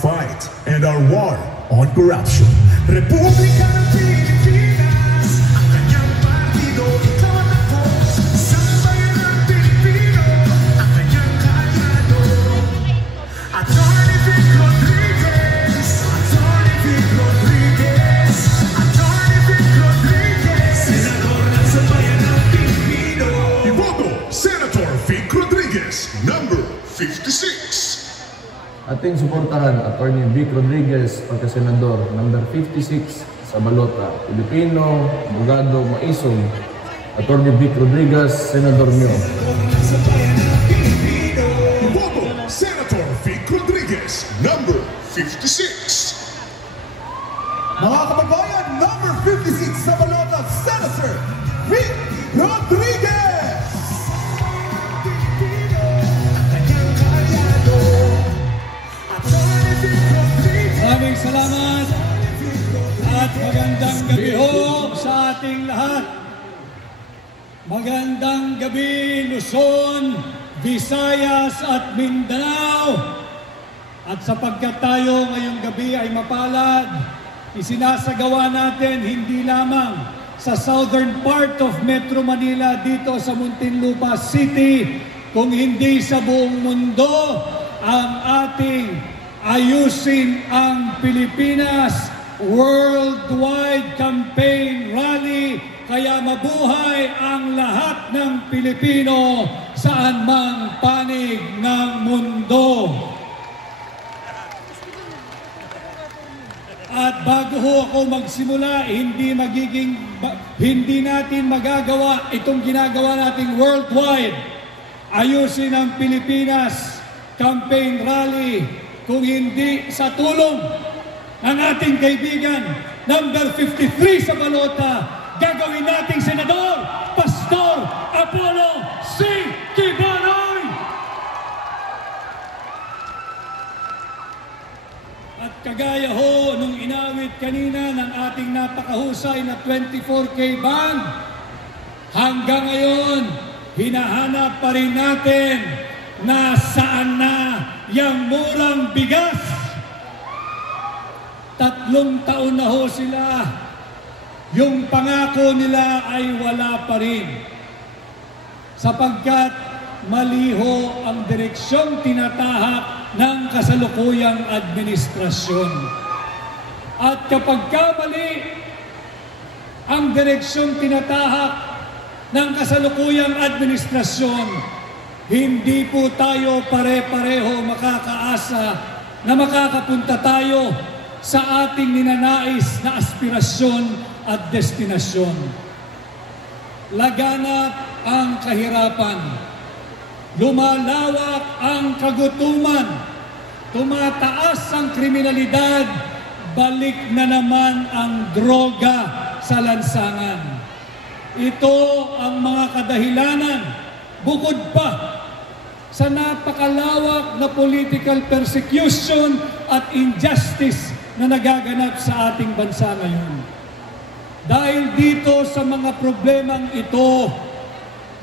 fight and our war on corruption. Republika ng Pilipinas, ang kanyang partido, ikaw at ako. Sambayan ng Pilipino, ang kanyang kaalyado. Atty. Vic Rodriguez, Atty. Vic Rodriguez, Atty. Vic Rodriguez, Senador ng Sambayan ng Pilipino. Iboto, Senator Vic Rodriguez, number 56. Ating suportahan, Atty. Vic Rodriguez, pagkasenador, number 56 sa balota. Pilipino, abogado, maisog. Atty. Vic Rodriguez, senador nyo. Iboto, Senator Vic Rodriguez, number 56. Mga kababayan, number 56 sa balota, Senator Vic Rodriguez! Maraming salamat at magandang gabi ho sa ating lahat. Magandang gabi Luzon, Visayas at Mindanao. At sapagkat tayo ngayong gabi ay mapalad, isinasagawa natin hindi lamang sa southern part of Metro Manila dito sa Muntinlupa City, kung hindi sa buong mundo ang ating Ayusin ang Pilipinas Worldwide Campaign Rally. Kaya mabuhay ang lahat ng Pilipino saan mang panig ng mundo. At bago ho ako magsimula, hindi natin magagawa itong ginagawa nating worldwide Ayusin ang Pilipinas Campaign Rally kung hindi sa tulong ng ating kaibigan, number 53 sa balota, gagawin nating Senador Pastor Apollo C. Quibanoy. At kagaya ho nung inawit kanina ng ating napakahusay na 24K band, hanggang ngayon, hinahanap pa rin natin na saan na yang murang bigas. 3 taon na ho sila. Yung pangako nila ay wala pa rin. Sapagkat mali ho ang direksyong tinatahak ng kasalukuyang administrasyon. At kapag mali ang direksyong tinatahak ng kasalukuyang administrasyon, hindi po tayo pare-pareho makakaasa na makakapunta tayo sa ating ninanais na aspirasyon at destinasyon. Laganap ang kahirapan, lumalawak ang kagutuman, tumataas ang kriminalidad, balik na naman ang droga sa lansangan. Ito ang mga kadahilanan, bukod pa sa napakalawak na political persecution at injustice na nagaganap sa ating bansa ngayon. Dahil dito sa mga problemang ito,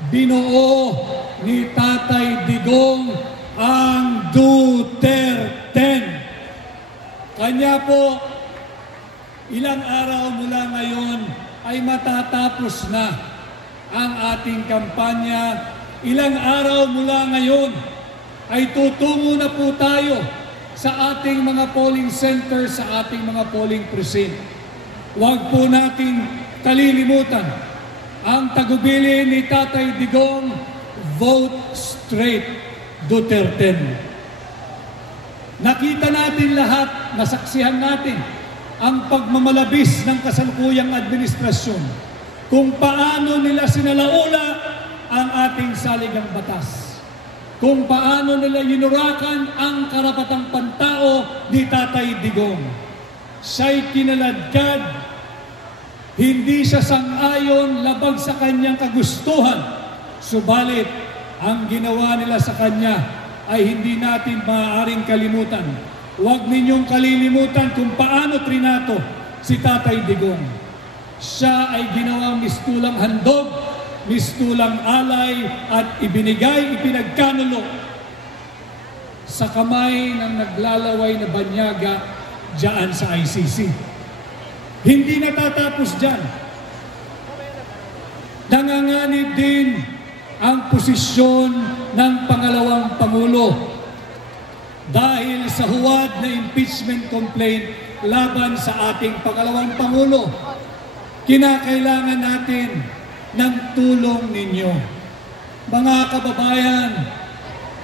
binuo ni Tatay Digong ang Duterte. Kanya po, ilang araw mula ngayon ay matatapos na ang ating kampanya. Ilang araw mula ngayon ay tutungo na po tayo sa ating mga polling center, sa ating mga polling precinct. Huwag po natin kalilimutan ang tagubilin ni Tatay Digong, vote straight Duterte. Nakita natin lahat, nasaksihan natin ang pagmamalabis ng kasalukuyang administrasyon, kung paano nila sinalaula ang ating saligang batas, kung paano nila yinurakan ang karapatang pantao ni Tatay Digong. Siya'y kinaladkad, hindi siya sang-ayon, labag sa kanyang kagustuhan. Subalit, ang ginawa nila sa kanya ay hindi natin maaaring kalimutan. Huwag ninyong kalilimutan kung paano trinato si Tatay Digong. Siya ay ginawang mistulang handog, mistulang alay at ipinagkanulo sa kamay ng naglalaway na banyaga diyan sa ICC. Hindi natatapos dyan. Nanganganib din ang posisyon ng pangalawang Pangulo dahil sa huwad na impeachment complaint laban sa ating pangalawang Pangulo. Kinakailangan natin ng tulong ninyo. Mga kababayan,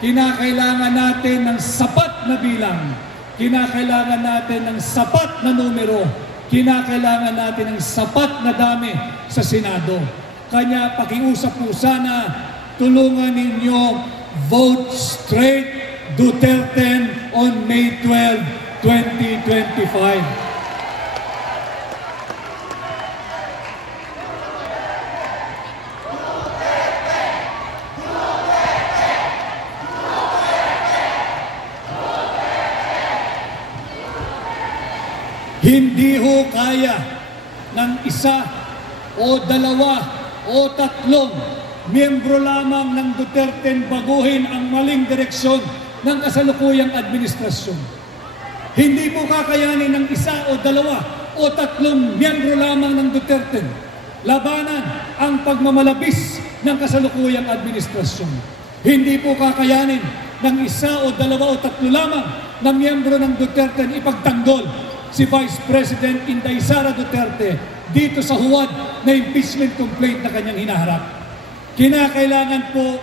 kinakailangan natin ng sapat na bilang, kinakailangan natin ng sapat na numero, kinakailangan natin ng sapat na dami sa Senado. Kanya pakiusap po sana, tulungan ninyo, vote straight Duterte on May 12, 2025. Hindi ho kaya ng isa o dalawa o tatlong miyembro lamang ng Duterte baguhin ang maling direksyon ng kasalukuyang administrasyon. Hindi po kakayanin ng isa o dalawa o tatlong miyembro lamang ng Duterte labanan ang pagmamalabis ng kasalukuyang administrasyon. Hindi po kakayanin ng isa o dalawa o tatlo lamang na miyembro ng Duterte ipagtanggol si Vice President Inday Sara Duterte dito sa huwad na impeachment complaint na kanyang hinaharap. Kinakailangan po,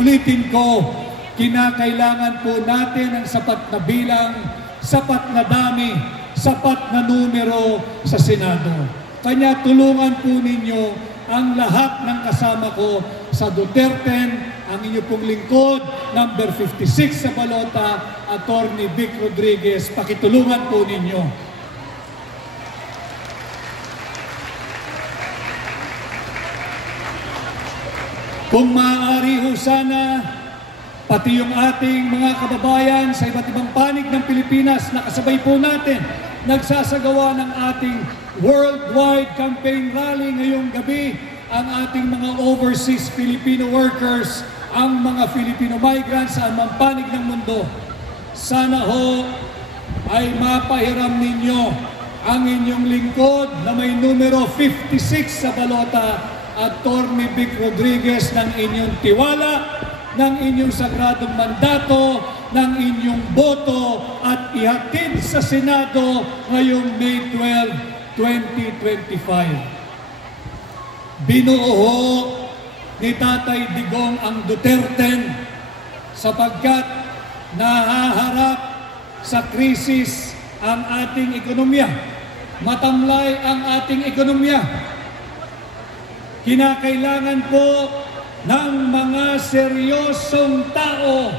ulitin ko, kinakailangan po natin ang sapat na bilang, sapat na dami, sapat na numero sa Senado. Kanya tulungan po ninyo ang lahat ng kasama ko sa Duterte, ang inyo pong lingkod, number 56 sa balota, Attorney Vic Rodriguez, pakitulungan po ninyo. Kung maaari ho sana, pati yung ating mga kababayan sa iba't ibang panig ng Pilipinas na kasabay po natin, nagsasagawa ng ating worldwide campaign rally ngayong gabi, ang ating mga overseas Filipino workers, ang mga Filipino migrants sa anumang panig ng mundo. Sana ho ay mapahiram ninyo ang inyong lingkod na may numero 56 sa balota, Attorney Vic Rodriguez, ng inyong tiwala, ng inyong sagradong mandato, ng inyong boto at ihatid sa Senado ngayong May 12, 2025. Binuo ho ni Tatay Digong ang Duterte sapagkat nahaharap sa krisis ang ating ekonomiya. Matamlay ang ating ekonomiya. Kinakailangan po ng mga seryosong tao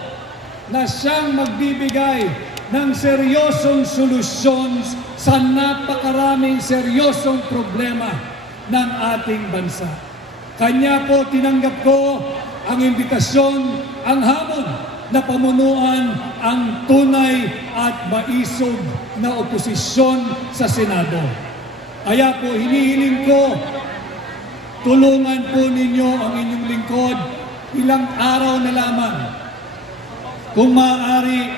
na siyang magbibigay ng seryosong solusyon sa napakaraming seryosong problema ng ating bansa. Kanya po tinanggap ko ang imbitasyon, ang hamon na pamunuan ang tunay at maisog na oposisyon sa Senado. Kaya po hinihiling ko, tulungan po ninyo ang inyong lingkod ilang araw na lamang. Kung maaari,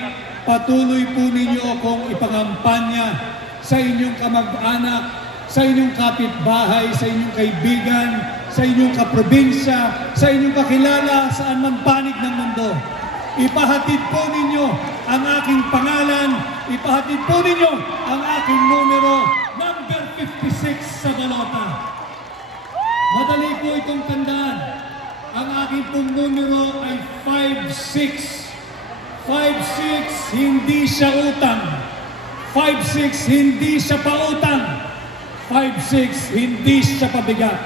patuloy po ninyo akong ipangampanya sa inyong kamag-anak, sa inyong kapitbahay, sa inyong kaibigan, sa inyong kaprobinsya, sa inyong kakilala, saan man panig ng mundo. Ipahatid po ninyo ang aking pangalan, ipahatid po ninyo ang aking numero, number 56 sa balota. Madali po itong tandaan. Ang aking pong numero ay 56. 56, hindi siya utang. 56, hindi siya pautang. 56, hindi siya pabigat.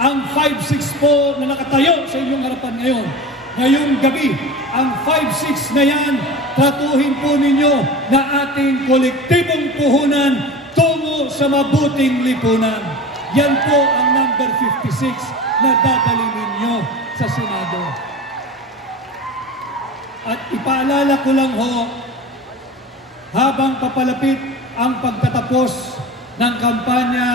Ang 56 po na nakatayo sa inyong harapan ngayon, ngayong gabi, ang 56 na yan, tratuhin po ninyo na ating kolektibong puhunan tungo sa mabuting lipunan. Yan po ang number 56 na dadalhin ninyo sa Senado. At ipaalala ko lang ho, habang papalapit ang pagtatapos ng kampanya,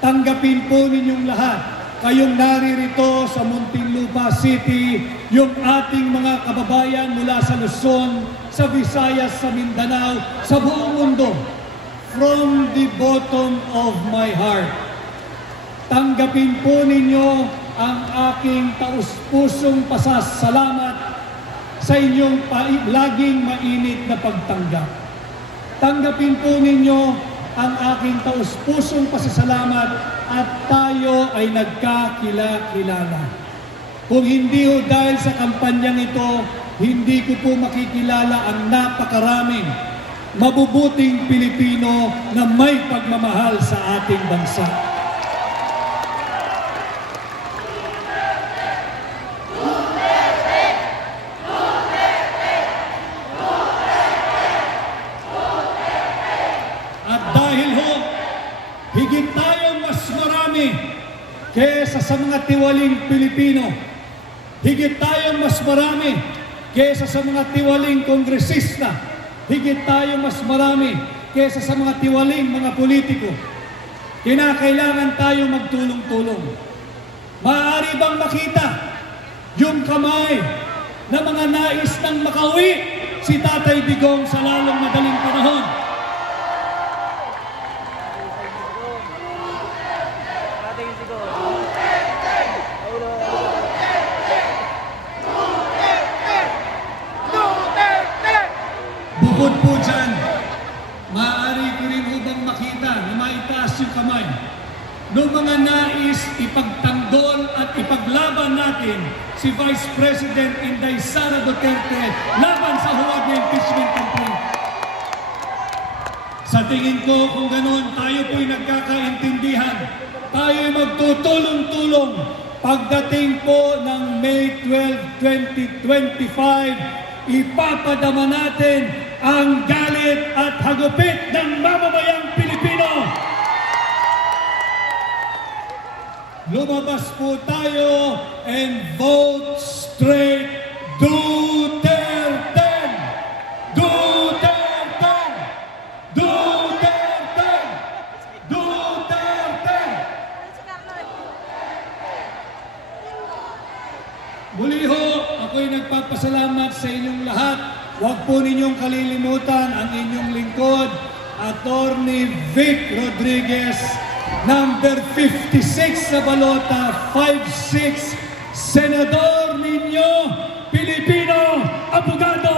tanggapin po ninyong lahat kayong naririto sa Muntinlupa City, yung ating mga kababayan mula sa Luzon, sa Visayas, sa Mindanao, sa buong mundo. From the bottom of my heart, tanggapin po ninyo ang aking taus-pusong pasasalamat sa inyong laging mainit na pagtanggap. Tanggapin po ninyo ang aking taus-pusong pasasalamat at tayo ay nagkakilala. Kung hindi ho dahil sa kampanyang ito, hindi ko po makikilala ang napakaraming mabubuting Pilipino na may pagmamahal sa ating bansa. At dahil ho, higit tayong mas marami kaysa sa mga tiwaling Pilipino, higit tayong mas marami kaysa sa mga tiwaling kongresista, higit tayong mas marami kaysa sa mga tiwaling mga politiko. Kinakailangan tayo magtulong-tulong. Maaari bang makita yung kamay na mga nais nang makauwi si Tatay Digong sa lalong madaling panahon? Bukod po dyan, maaari ko rin ubang makita na maitaas yung kamay noong mga nais ipagtanggol at ipaglaban natin si Vice President Inday Sara Duterte laban sa huwag na impeachment complaint. Sa tingin ko, kung ganoon, tayo po'y nagkakaintindihan. Tayo'y magtutulong-tulong pagdating po ng May 12, 2025, ipapadama natin ang galit at hagupit ng mamamayang Pilipino. Lumabas po tayo and vote straight Duterte! Duterte! Duterte! Duterte! Muli ho, ako'y nagpapasalamat sa inyong lahat. Huwag po ninyong kalilimutan ang inyong lingkod, Attorney Vic Rodriguez, number 56 sa balota, 56, Senador ninyo, Pilipino, abogado